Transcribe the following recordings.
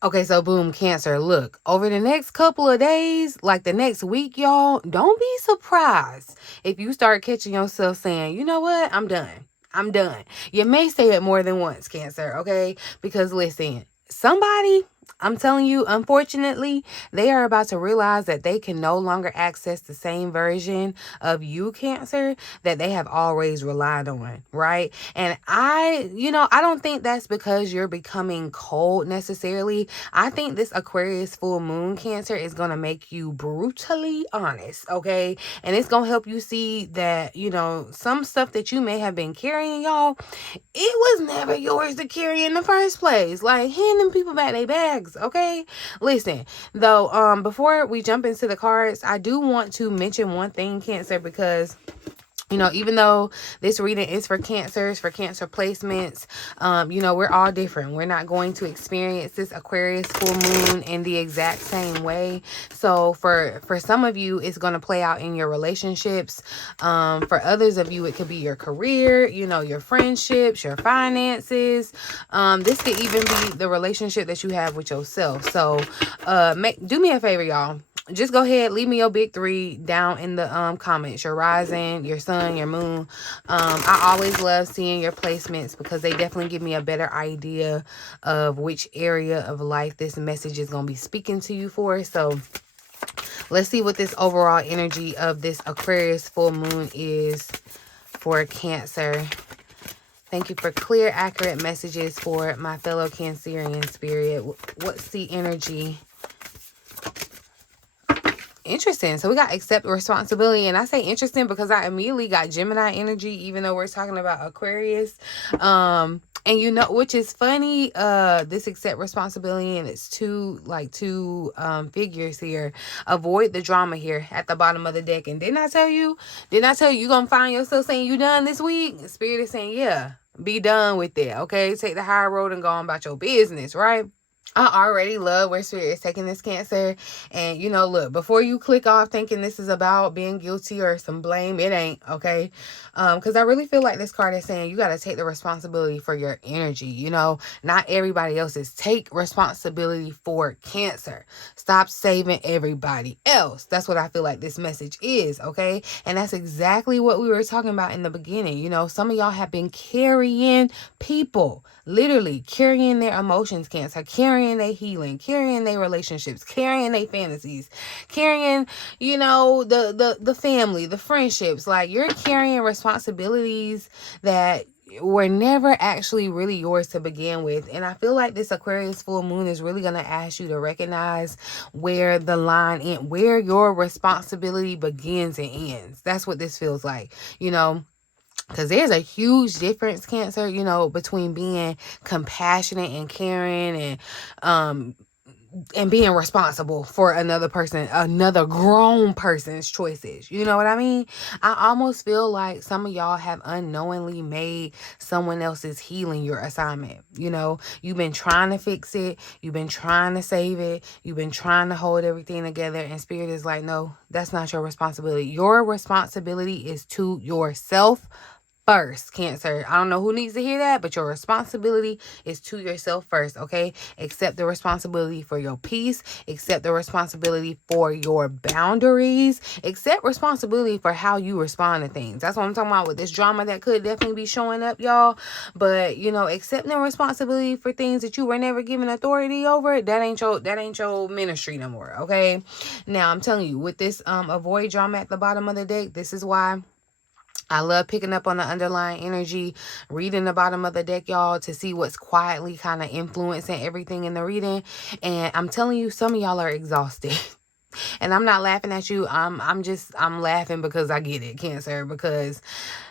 Okay, so boom, Cancer. Look, over the next couple of days, like the next week, y'all, don't be surprised if you start catching yourself saying, you know what, I'm done. I'm done. You may say it more than once, Cancer, okay? Because listen, somebody, I'm telling you, unfortunately, they are about to realize that they can no longer access the same version of you, Cancer, that they have always relied on, right? And I don't think that's because you're becoming cold necessarily. I think this Aquarius full moon, Cancer, is going to make you brutally honest, okay? And it's going to help you see that, some stuff that you may have been carrying, y'all, it was never yours to carry in the first place. Like, hand them people back their bags, okay? Listen, though, before we jump into the cards, I do want to mention one thing, Cancer, because even though this reading is for cancers, for cancer placements, we're all different. We're not going to experience this Aquarius full moon in the exact same way. So for some of you, it's going to play out in your relationships. For others of you, it could be your career, your friendships, your finances. This could even be the relationship that you have with yourself. So do me a favor, y'all. Just go ahead, leave me your big three down in the comments. Your rising, your sun, your moon. I always love seeing your placements because they definitely give me a better idea of which area of life this message is going to be speaking to you for. So let's see what this overall energy of this Aquarius full moon is for Cancer. Thank you for clear, accurate messages for my fellow Cancerian spirit. What's the energy? Interesting. So we got accept responsibility, and I say interesting because I immediately got Gemini energy, even though we're talking about Aquarius. And which is funny, this accept responsibility, and it's two figures here. Avoid the drama here at the bottom of the deck. And didn't I tell you you're gonna find yourself saying you done this week? Spirit is saying, yeah, be done with it. Okay, take the high road and go on about your business, right? I already love where Spirit is taking this, Cancer. And, look, before you click off thinking this is about being guilty or some blame, it ain't, okay? Because I really feel like this card is saying you got to take the responsibility for your energy, not everybody else's. Take responsibility for Cancer. Stop saving everybody else. That's what I feel like this message is, okay? And that's exactly what we were talking about in the beginning. Some of y'all have been carrying people, literally carrying their emotions, Cancer, carrying their healing, carrying their relationships, carrying their fantasies, carrying, the family, the friendships. Like, you're carrying responsibilities that were never actually really yours to begin with. And I feel like this Aquarius full moon is really going to ask you to recognize where the line ends, where your responsibility begins and ends. That's what this feels like, because there's a huge difference, Cancer, between being compassionate and caring and being responsible for another grown person's choices. You know what I mean? I almost feel like some of y'all have unknowingly made someone else's healing your assignment. You've been trying to fix it. You've been trying to save it. You've been trying to hold everything together. And Spirit is like, no, that's not your responsibility. Your responsibility is to yourself first, Cancer. I don't know who needs to hear that, but your responsibility is to yourself first, okay? Accept the responsibility for your peace. Accept the responsibility for your boundaries. Accept responsibility for how you respond to things. That's what I'm talking about with this drama that could definitely be showing up, y'all. But, accepting responsibility for things that you were never given authority over, that ain't your ministry no more, okay? Now, I'm telling you, with this avoid drama at the bottom of the deck, this is why I love picking up on the underlying energy, reading the bottom of the deck, y'all, to see what's quietly kind of influencing everything in the reading. And I'm telling you, some of y'all are exhausted. And I'm not laughing at you. I'm laughing because I get it, Cancer,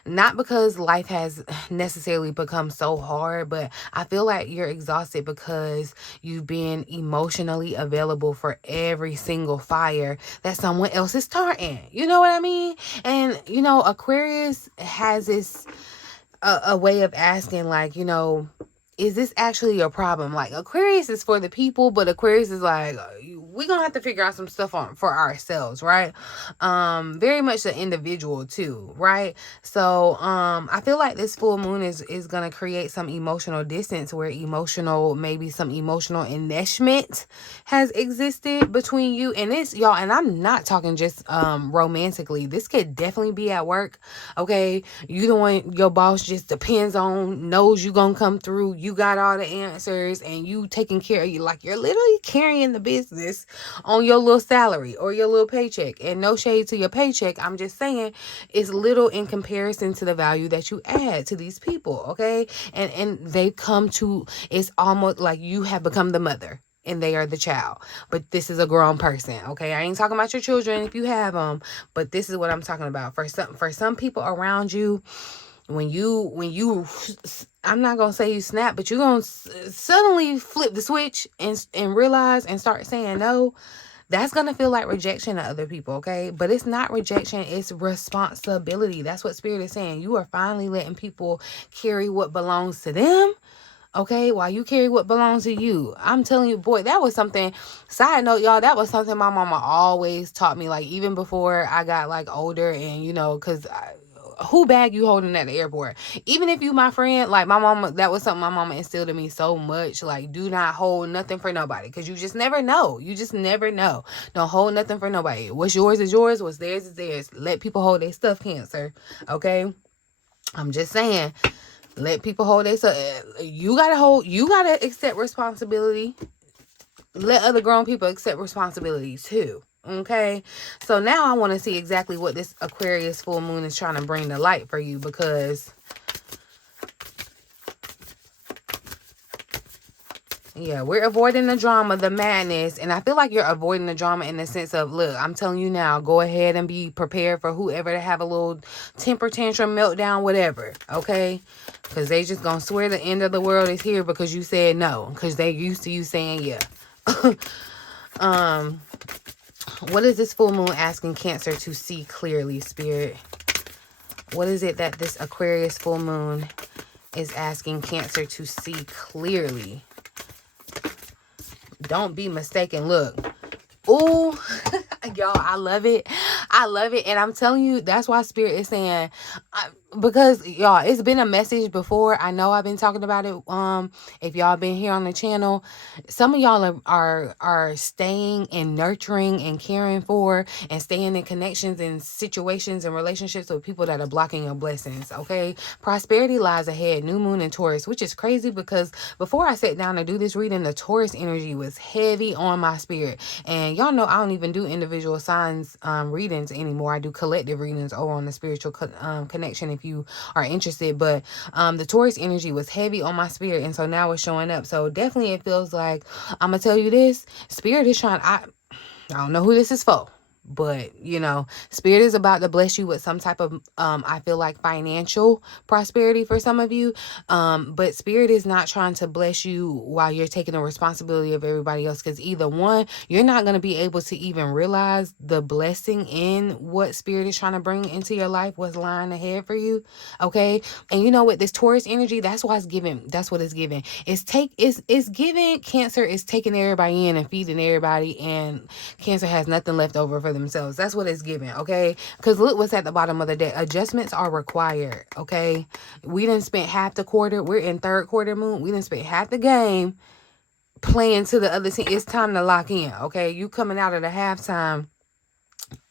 not because life has necessarily become so hard, but I feel like you're exhausted because you've been emotionally available for every single fire that someone else is starting. You know what I mean? And, Aquarius has this a way of asking, like, is this actually your problem? Like, Aquarius is for the people, but Aquarius is like, we're gonna have to figure out some stuff on for ourselves, right? Very much the individual too, right? So I feel like this full moon is gonna create some emotional distance, where maybe some emotional enmeshment has existed between you and this, y'all. And I'm not talking just romantically. This could definitely be at work. Okay, you the one your boss just depends on, knows you gonna come through, you got all the answers, and you taking care of you, like you're literally carrying the business on your little salary or your little paycheck. And no shade to your paycheck, I'm just saying it's little in comparison to the value that you add to these people. Okay, and they come to, it's almost like you have become the mother and they are the child, but this is a grown person. Okay, I ain't talking about your children if you have them, but this is what I'm talking about. For some people around you, when you I'm not gonna say you snap, but you're gonna suddenly flip the switch and realize and start saying no. That's gonna feel like rejection to other people, okay? But it's not rejection, it's responsibility. That's what Spirit is saying. You are finally letting people carry what belongs to them, okay, while you carry what belongs to you. I'm telling you, boy, that was something, side note, y'all, that was something my mama always taught me, like, even before I got, like, older. And, you know, because who bag you holding at the airport? Even if you my friend, like, my mama, that was something my mama instilled in me so much. Like, do not hold nothing for nobody, because you just never know. You just never know. Don't hold nothing for nobody. What's yours is yours. What's theirs is theirs. Let people hold their stuff, Cancer, okay? I'm just saying, let people hold their stuff. You gotta accept responsibility. Let other grown people accept responsibility too. Okay, so now I want to see exactly what this Aquarius full moon is trying to bring to light for you, because yeah, we're avoiding the drama, the madness. And I feel like you're avoiding the drama in the sense of, look, I'm telling you now, go ahead and be prepared for whoever to have a little temper tantrum, meltdown, whatever. Okay, because they just gonna swear the end of the world is here because you said no, because they used to you saying yeah. What is this full moon asking Cancer to see clearly, Spirit? What is it that this Aquarius full moon is asking Cancer to see clearly? Don't be mistaken. Look. Ooh, y'all, I love it. I love it. And I'm telling you, that's why Spirit is saying, because y'all, it's been a message before. I know I've been talking about it. If y'all been here on the channel, some of y'all are staying and nurturing and caring for and staying in connections and situations and relationships with people that are blocking your blessings. Okay, prosperity lies ahead. New moon in Taurus, which is crazy because before I sat down to do this reading, the Taurus energy was heavy on my spirit. And y'all know I don't even do individual signs readings anymore. I do collective readings over on the Spiritual Connection if you are interested. But the Taurus energy was heavy on my spirit, and so now it's showing up. So definitely it feels like, I'm gonna tell you this, Spirit is trying, I don't know who this is for, but you know, Spirit is about to bless you with some type of I feel like financial prosperity for some of you, but Spirit is not trying to bless you while you're taking the responsibility of everybody else, because either one, you're not going to be able to even realize the blessing in what Spirit is trying to bring into your life, what's lying ahead for you. Okay, and you know what, this Taurus energy, that's why it's giving, that's what it's giving. It's giving, Cancer is taking everybody in and feeding everybody, and Cancer has nothing left over for themselves. That's what it's giving, okay? Because look what's at the bottom of the deck. Adjustments are required, okay? We done spent half the quarter. We're in third quarter moon. We done spent half the game playing to the other team. It's time to lock in, okay? You coming out of the halftime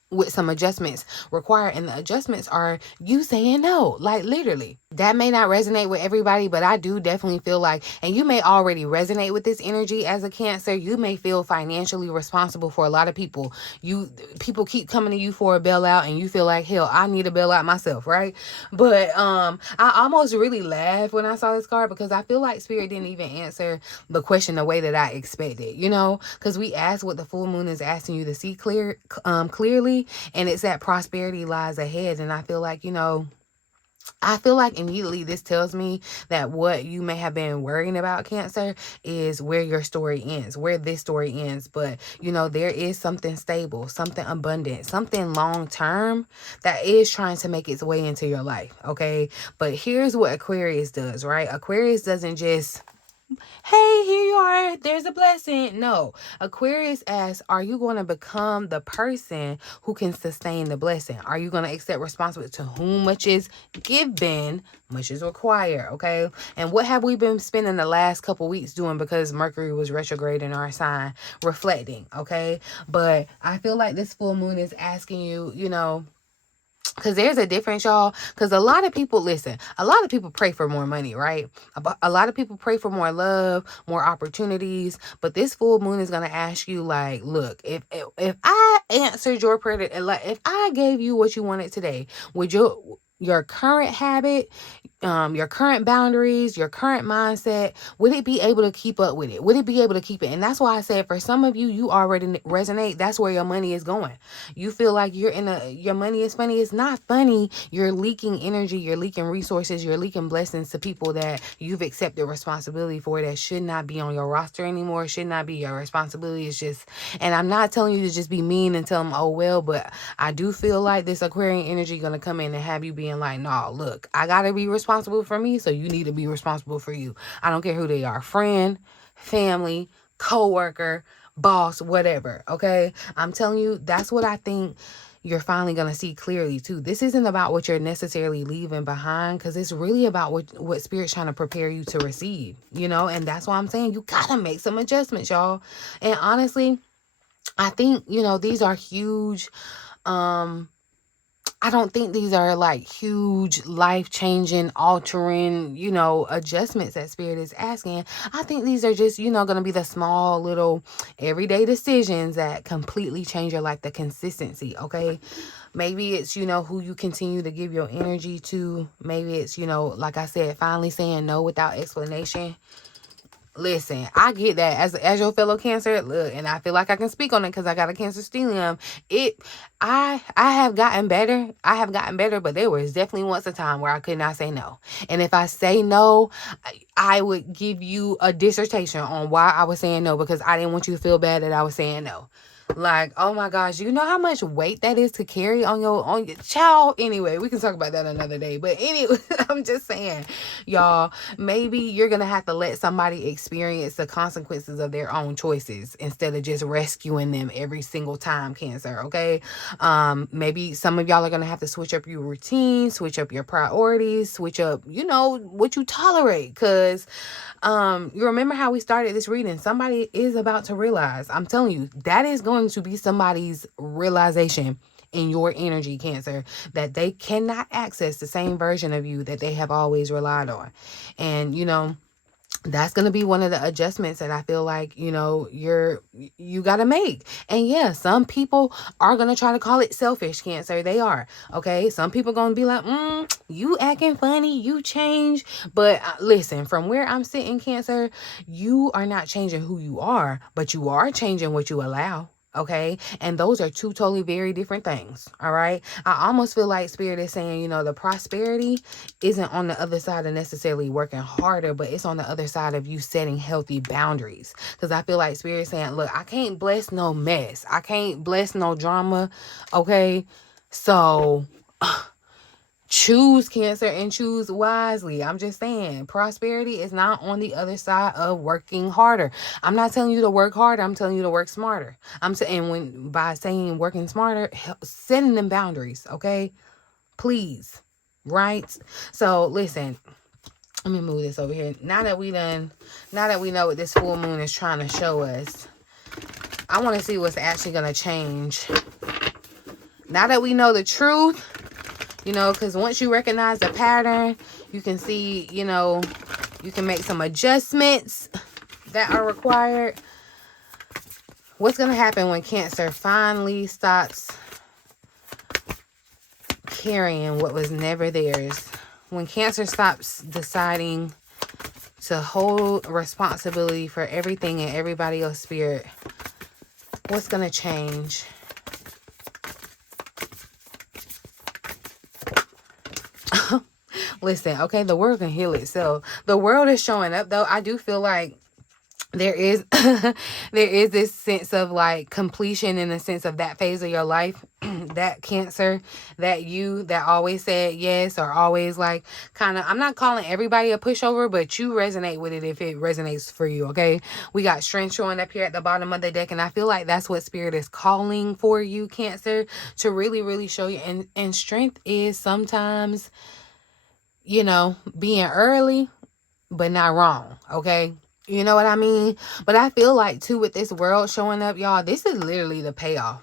with some adjustments required, and the adjustments are you saying no, like literally. That may not resonate with everybody, but I do definitely feel like, and you may already resonate with this energy as a Cancer, you may feel financially responsible for a lot of people. People keep coming to you for a bailout, and you feel like, hell, I need a bailout myself, right? But I almost really laughed when I saw this card, because I feel like Spirit didn't even answer the question the way that I expected, you know, because we asked what the full moon is asking you to see clearly, and it's that prosperity lies ahead. And I feel like, you know, immediately this tells me that what you may have been worrying about, Cancer, is where your story ends, where this story ends. But, you know, there is something stable, something abundant, something long term that is trying to make its way into your life, okay? But here's what Aquarius does, right? Aquarius doesn't just hey, here you are, there's a blessing. No, Aquarius asks, are you going to become the person who can sustain the blessing? Are you going to accept responsibility? To whom much is given, much is required. Okay, and what have we been spending the last couple weeks doing, because Mercury was retrograde in our sign? Reflecting. Okay, but I feel like this full moon is asking you, because there's a difference, y'all. Because a lot of people, listen, a lot of people pray for more money, right? A lot of people pray for more love, more opportunities. But this full moon is going to ask you, like, look, if I answered your prayer, like, if I gave you what you wanted today, would your current habit, your current boundaries, your current mindset, would it be able to keep up with it? Would it be able to keep it? And that's why I said, for some of you, you already resonate. That's where your money is going. You feel like your money is funny. It's not funny. You're leaking energy. You're leaking resources. You're leaking blessings to people that you've accepted responsibility for, that should not be on your roster anymore. Should not be your responsibility. It's just, and I'm not telling you to just be mean and tell them, oh, well, but I do feel like this Aquarian energy going to come in and have you being like, no, look, I got to be responsible for me, so you need to be responsible for you. I don't care who they are, friend, family, co-worker, boss, whatever. Okay, I'm telling you, that's what I think you're finally going to see clearly too. This isn't about what you're necessarily leaving behind, because it's really about what Spirit's trying to prepare you to receive, and that's why I'm saying you gotta make some adjustments, y'all. And honestly, I think, these are huge. I don't think these are like huge, life-changing, altering, adjustments that Spirit is asking. I think these are just, going to be the small little everyday decisions that completely change your life, the consistency, okay? Maybe it's, who you continue to give your energy to. Maybe it's, like I said, finally saying no without explanation. Listen, I get that as your fellow Cancer. Look, and I feel like I can speak on it because I got a Cancer stellium. I have gotten better. I have gotten better, but there was definitely once a time where I could not say no. And if I say no, I would give you a dissertation on why I was saying no, because I didn't want you to feel bad that I was saying no. Like, oh my gosh, you know how much weight that is to carry on your child? Anyway, we can talk about that another day. But anyway, I'm just saying, y'all, maybe you're gonna have to let somebody experience the consequences of their own choices instead of just rescuing them every single time, Cancer. Okay. Maybe some of y'all are gonna have to switch up your routine, switch up your priorities, switch up, what you tolerate. Because you remember how we started this reading? Somebody is about to realize. I'm telling you, that is going to be somebody's realization in your energy, Cancer, that they cannot access the same version of you that they have always relied on. And that's going to be one of the adjustments that I feel like, you got to make. And yeah, some people are going to try to call it selfish, Cancer. They are. Okay. Some people going to be like, you acting funny, you change. But listen, from where I'm sitting, Cancer, you are not changing who you are, but you are changing what you allow. Okay. And those are two totally very different things. All right. I almost feel like Spirit is saying, the prosperity isn't on the other side of necessarily working harder, but it's on the other side of you setting healthy boundaries. Because I feel like Spirit is saying, look, I can't bless no mess. I can't bless no drama. Okay. So choose, Cancer, and choose wisely. I'm just saying, prosperity is not on the other side of working harder. I'm not telling you to work harder. I'm telling you to work smarter. I'm saying, by saying working smarter, setting them boundaries. Okay, please, right? So listen, let me move this over here. Now that we know what this full moon is trying to show us, I want to see what's actually going to change. Now that we know the truth, because once you recognize the pattern, you can see, you can make some adjustments that are required. What's going to happen when Cancer finally stops carrying what was never theirs? When Cancer stops deciding to hold responsibility for everything and everybody else's spirit, what's going to change? Listen, okay, the world can heal itself. The world is showing up, though. I do feel like there is there is this sense of like completion in the sense of that phase of your life. That Cancer, that you that always said yes, or always like kind of, I'm not calling everybody a pushover, but you resonate with it if it resonates for you. Okay, we got strength showing up here at the bottom of the deck, and I feel like that's what spirit is calling for you, Cancer, to really show you. And strength is sometimes, being early but not wrong. Okay, you know what I mean? But I feel like too, with this world showing up, y'all, this is literally the payoff.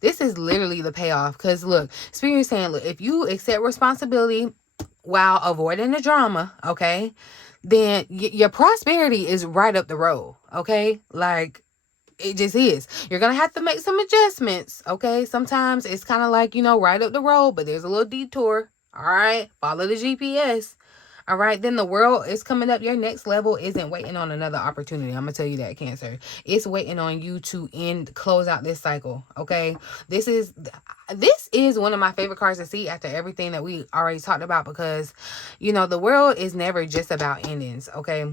This is literally the payoff. Because look, spirit is saying, look, if you accept responsibility while avoiding the drama, okay, then your prosperity is right up the road. Okay, like, it just is. You're gonna have to make some adjustments. Okay, sometimes it's kind of like, right up the road, but there's a little detour. All right, follow the GPS. All right, then the world is coming up. Your next level isn't waiting on another opportunity. I'm gonna tell you that, Cancer. It's waiting on you to close out this cycle. Okay, this is one of my favorite cards to see after everything that we already talked about, because the world is never just about endings. Okay,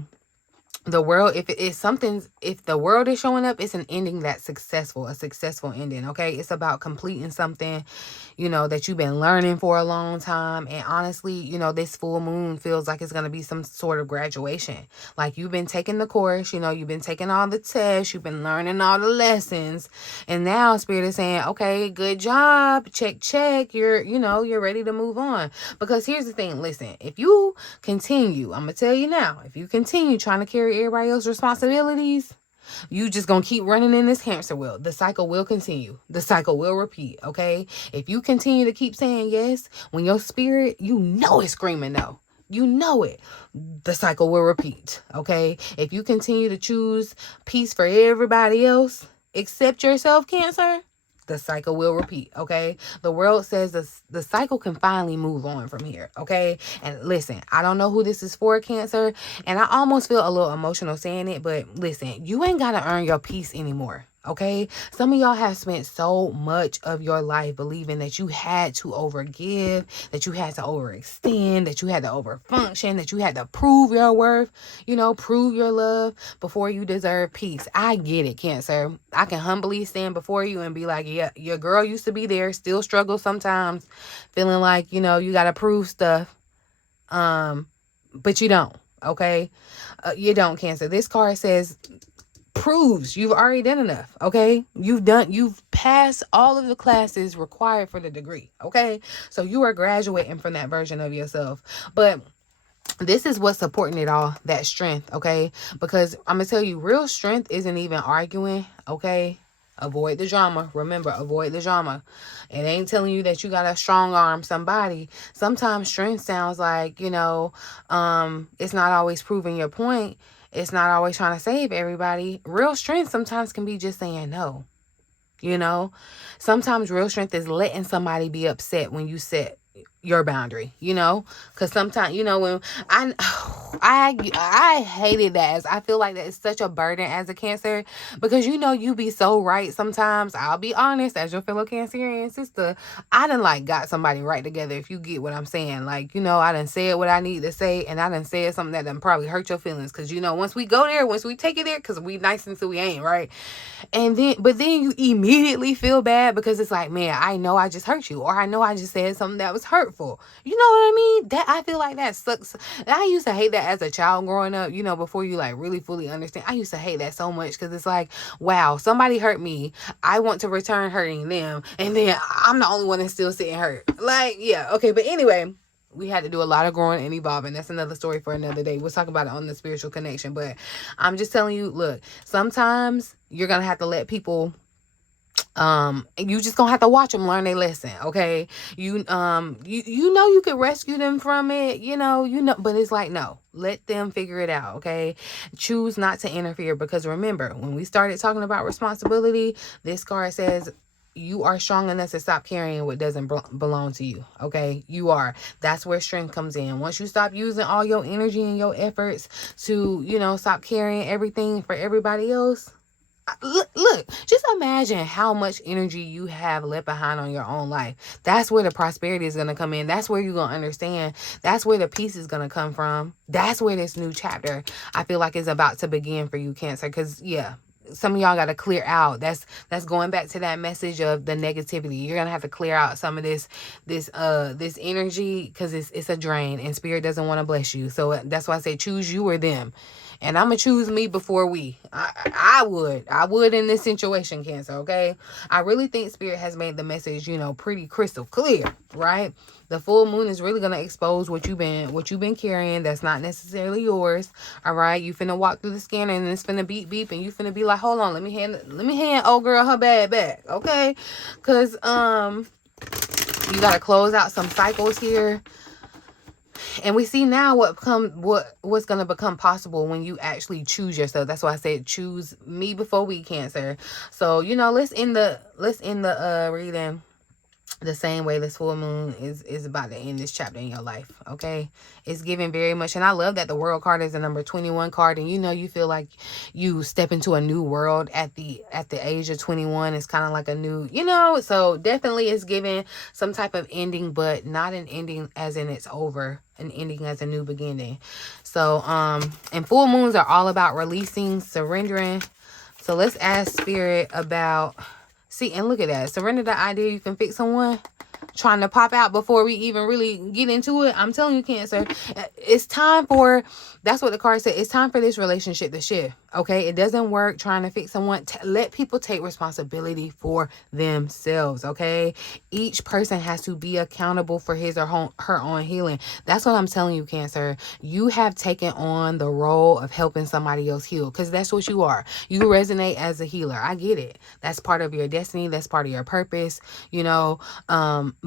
the world, if the world is showing up, it's an ending that's successful, a successful ending. Okay, it's about completing something that you've been learning for a long time. And honestly, this full moon feels like it's going to be some sort of graduation. Like, you've been taking the course, you've been taking all the tests, you've been learning all the lessons, and now spirit is saying, okay, good job, check, you're ready to move on. Because here's the thing, listen, if you continue, I'm gonna tell you now, if you continue trying to carry everybody else's responsibilities, you just gonna keep running in this hamster wheel. The cycle will continue. The cycle will repeat. Okay, if you continue to keep saying yes when your spirit, is screaming no, it, the cycle will repeat. Okay, if you continue to choose peace for everybody else except yourself, Cancer, the cycle will repeat. Okay, the world says the cycle can finally move on from here. Okay, and listen, I don't know who this is for, Cancer, and I almost feel a little emotional saying it, but listen, you ain't gotta earn your peace anymore. Okay, some of y'all have spent so much of your life believing that you had to overgive, that you had to overextend, that you had to overfunction, that you had to prove your worth, prove your love before you deserve peace. I get it, Cancer. I can humbly stand before you and be like, yeah, your girl used to be there, still struggle sometimes, feeling like, you gotta prove stuff. But you don't. Okay, you don't, Cancer. This card says, proves you've already done enough. Okay, you've passed all of the classes required for the degree. Okay, so you are graduating from that version of yourself. But this is what's supporting it all, that strength. Okay, because I'm gonna tell you, real strength isn't even arguing. Okay, avoid the drama. Remember, avoid the drama. It ain't telling you that you gotta strong arm somebody. Sometimes strength sounds like, it's not always proving your point. It's not always trying to save everybody. Real strength sometimes can be just saying no. Sometimes real strength is letting somebody be upset when you set your boundary, because sometimes, when I hated that. As I feel like that is such a burden as a Cancer, because you be so right sometimes. I'll be honest, as your fellow Cancerian sister, I done got somebody right together, if you get what I'm saying. Like, I done said what I need to say, and I done said something that done probably hurt your feelings, because once we go there, once we take it there, because we nice until we ain't, right? And then you immediately feel bad, because it's like, man, I know I just hurt you, or I know I just said something that was hurtful. You know what I mean? That, I feel like that sucks. I used to hate that as a child growing up, before you really fully understand. I used to hate that so much, because it's like, wow, somebody hurt me. I want to return hurting them, and then I'm the only one that's still sitting hurt. Like, yeah, okay, but anyway, we had to do a lot of growing and evolving. That's another story for another day. We'll talk about it on the spiritual connection. But I'm just telling you, look, sometimes you're going to have to let people, you just gonna have to watch them learn their lesson. Okay, you could rescue them from it, but it's like, no, let them figure it out. Okay, choose not to interfere, because remember, when we started talking about responsibility, this card says you are strong enough to stop carrying what doesn't belong to you. Okay, you are. That's where strength comes in. Once you stop using all your energy and your efforts to stop carrying everything for everybody else, Look, just imagine how much energy you have left behind on your own life. That's where the prosperity is going to come in. That's where you're going to understand. That's where the peace is going to come from. That's where this new chapter, I feel like, is about to begin for you, Cancer. Because, yeah, some of y'all got to clear out. That's going back to that message of the negativity. You're going to have to clear out some of this energy, because it's a drain, and spirit doesn't want to bless you. So that's why I say choose you or them. And I'm going to choose me before we. I would in this situation, Cancer, okay? I really think Spirit has made the message, pretty crystal clear, right? The full moon is really going to expose what you've been carrying that's not necessarily yours, all right? You finna walk through the scanner and it's finna beep beep and you finna be like, hold on, let me hand old girl her bag back, okay? Because you got to close out some cycles here. And we see now what's going to become possible when you actually choose yourself. That's why I said choose me before we, Cancer. So, let's end the reading the same way this full moon is about to end this chapter in your life, okay? It's giving very much, and I love that the world card is the number 21 card, and you feel like you step into a new world at the age of 21. It's kind of like a new, so definitely it's giving some type of ending, but not an ending as in it's over, an ending as a new beginning. So and full moons are all about releasing, surrendering. So let's ask Spirit about, see, and look at that. Surrender the idea you can fix someone. Trying to pop out before we even really get into it. I'm telling you, Cancer, it's time for, that's what the card said, it's time for this relationship to shift, okay? It doesn't work trying to fix someone. Let people take responsibility for themselves, okay? Each person has to be accountable for his or her own healing. That's what I'm telling you, Cancer. You have taken on the role of helping somebody else heal, because that's what you are. You resonate as a healer. I get it. That's part of your destiny. That's part of your purpose,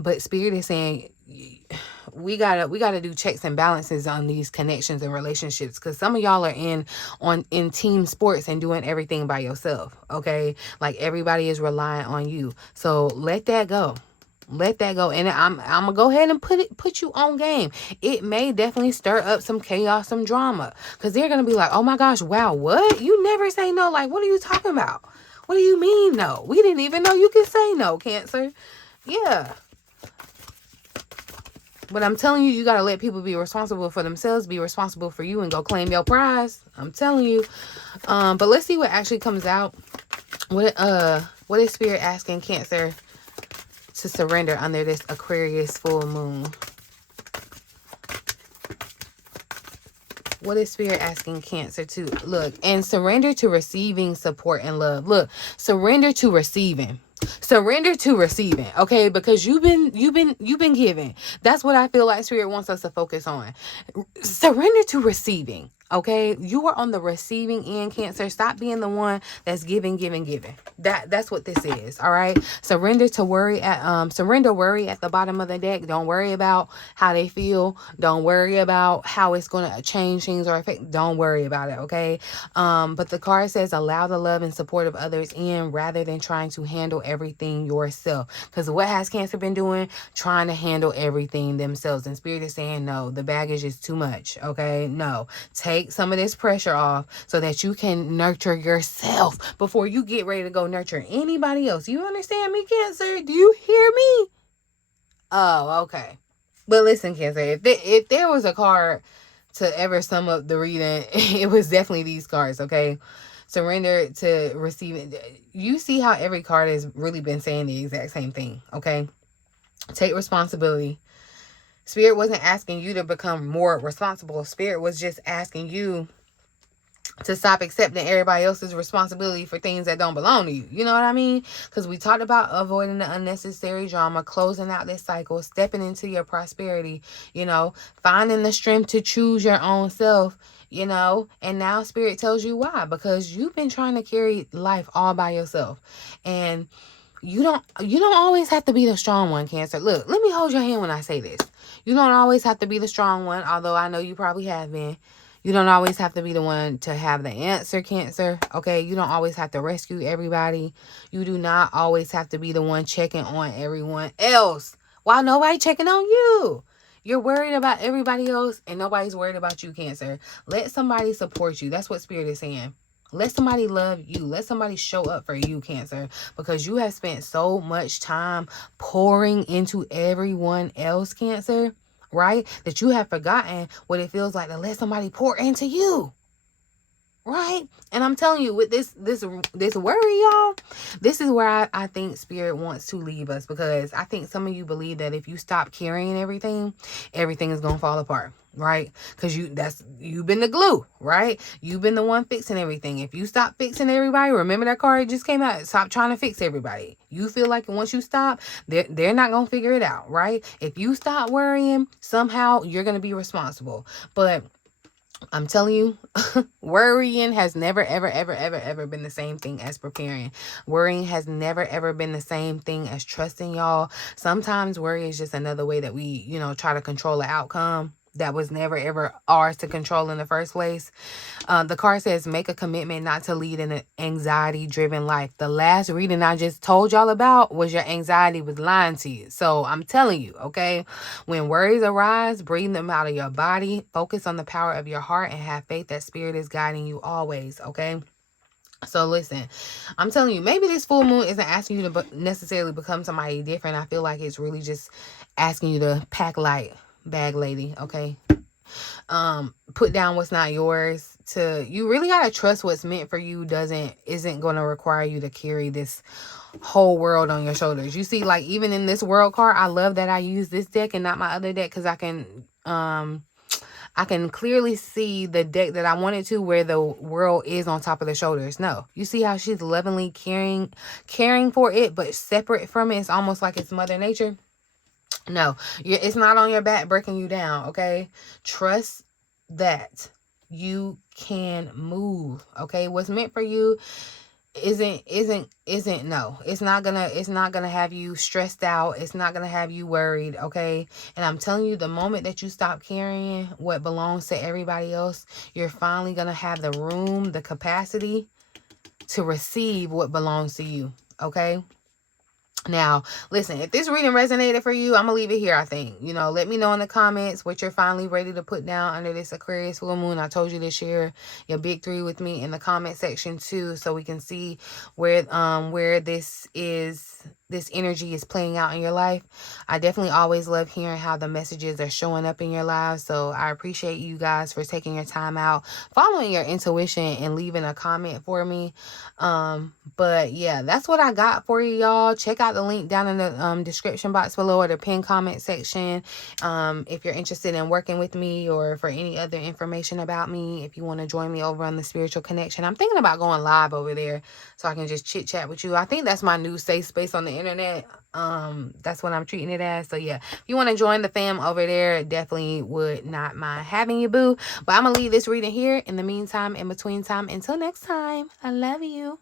but Spirit is saying we gotta do checks and balances on these connections and relationships, because some of y'all are in team sports and doing everything by yourself, okay? Like everybody is relying on you. So let that go. Let that go. And I'm gonna go ahead and put you on game. It may definitely stir up some chaos, some drama, because they're gonna be like, oh my gosh, wow, what? You never say no. Like, what are you talking about? What do you mean no? We didn't even know you could say no, Cancer. Yeah. But I'm telling you, you got to let people be responsible for themselves, be responsible for you, and go claim your prize. I'm telling you. But let's see what actually comes out. What is Spirit asking Cancer to surrender under this Aquarius full moon? What is Spirit asking Cancer to look and surrender to receiving support and love? Look, surrender to receiving. Surrender to receiving, okay? Because you've been giving. That's what I feel like Spirit wants us to focus on. Surrender to receiving, okay? You are on the receiving end, Cancer. Stop being the one that's giving. That's what this is, all right? Surrender worry at the bottom of the deck. Don't worry about how they feel. Don't worry about how it's going to change things or affect. Don't worry about it, okay? But the card says allow the love and support of others in rather than trying to handle everything yourself. Because what has Cancer been doing? Trying to handle everything themselves. And Spirit is saying, no, the baggage is too much, okay? No. Take some of this pressure off so that you can nurture yourself before you get ready to go nurture anybody else. You understand me, Cancer? Do you hear me? Oh, okay. But listen, Cancer, if there was a card to ever sum up the reading, it was definitely these cards, okay? Surrender to receiving. You see how every card has really been saying the exact same thing, okay? Take responsibility. Spirit wasn't asking you to become more responsible. Spirit was just asking you to stop accepting everybody else's responsibility for things that don't belong to you. You know what I mean? Because we talked about avoiding the unnecessary drama, closing out this cycle, stepping into your prosperity, finding the strength to choose your own self, and now Spirit tells you why. Because you've been trying to carry life all by yourself. And you don't always have to be the strong one, Cancer. Look, let me hold your hand when I say this. You don't always have to be the strong one, although I know you probably have been. You don't always have to be the one to have the answer, Cancer. Okay, you don't always have to rescue everybody. You do not always have to be the one checking on everyone else while nobody checking on you. You're worried about everybody else and nobody's worried about you, Cancer. Let somebody support you. That's what Spirit is saying. Let somebody love you. Let somebody show up for you, Cancer, because you have spent so much time pouring into everyone else, Cancer, right? That you have forgotten what it feels like to let somebody pour into you. Right? And I'm telling you, with this worry, y'all, this is where I think Spirit wants to leave us, because I think some of you believe that if you stop carrying everything is gonna fall apart. Right? Because you've been the glue, right? You've been the one fixing everything. If you stop fixing everybody, remember that card just came out, stop trying to fix everybody. You feel like once you stop, they're not gonna figure it out, right? If you stop worrying, somehow you're gonna be responsible. But I'm telling you, worrying has never, ever, ever, ever, ever been the same thing as preparing. Worrying has never, ever been the same thing as trusting, y'all. Sometimes worry is just another way that we, try to control an outcome that was never, ever ours to control in the first place. The card says, make a commitment not to lead an anxiety-driven life. The last reading I just told y'all about was your anxiety was lying to you. So I'm telling you, okay, when worries arise, breathe them out of your body. Focus on the power of your heart and have faith that Spirit is guiding you always, okay? So listen, I'm telling you, maybe this full moon isn't asking you to necessarily become somebody different. I feel like it's really just asking you to pack light, bag lady, okay? Put down what's not yours. You really gotta trust what's meant for you isn't gonna require you to carry this whole world on your shoulders. You see, like, even in this world card, I love that I use this deck and not my other deck, because I can clearly see the deck that I wanted to, where the world is on top of the shoulders. No, you see how she's lovingly caring for it, but separate from it. It's almost like it's Mother Nature. No, it's not on your back breaking you down, okay? Trust that you can move, okay? What's meant for you isn't no. It's not gonna have you stressed out. It's not gonna have you worried, okay? And I'm telling you, the moment that you stop carrying what belongs to everybody else, you're finally gonna have the room, the capacity to receive what belongs to you, okay? Now, listen, if this reading resonated for you, I'm going to leave it here, I think. Let me know in the comments what you're finally ready to put down under this Aquarius full moon. I told you to share your big three with me in the comment section too, so we can see where this energy is playing out in your life. I definitely always love hearing how the messages are showing up in your lives. So I appreciate you guys for taking your time out, following your intuition, and leaving a comment for me. But yeah, that's what I got for you, y'all. Check out the link down in the description box below, or the pinned comment section, if you're interested in working with me, or for any other information about me. If you want to join me over on the Spiritual Connection, I'm thinking about going live over there so I can just chit chat with you. I think that's my new safe space on the internet. That's what I'm treating it as. So yeah, if you want to join the fam over there, definitely would not mind having you, boo. But I'm gonna leave this reading here. In the meantime, in between time, until next time, I love you.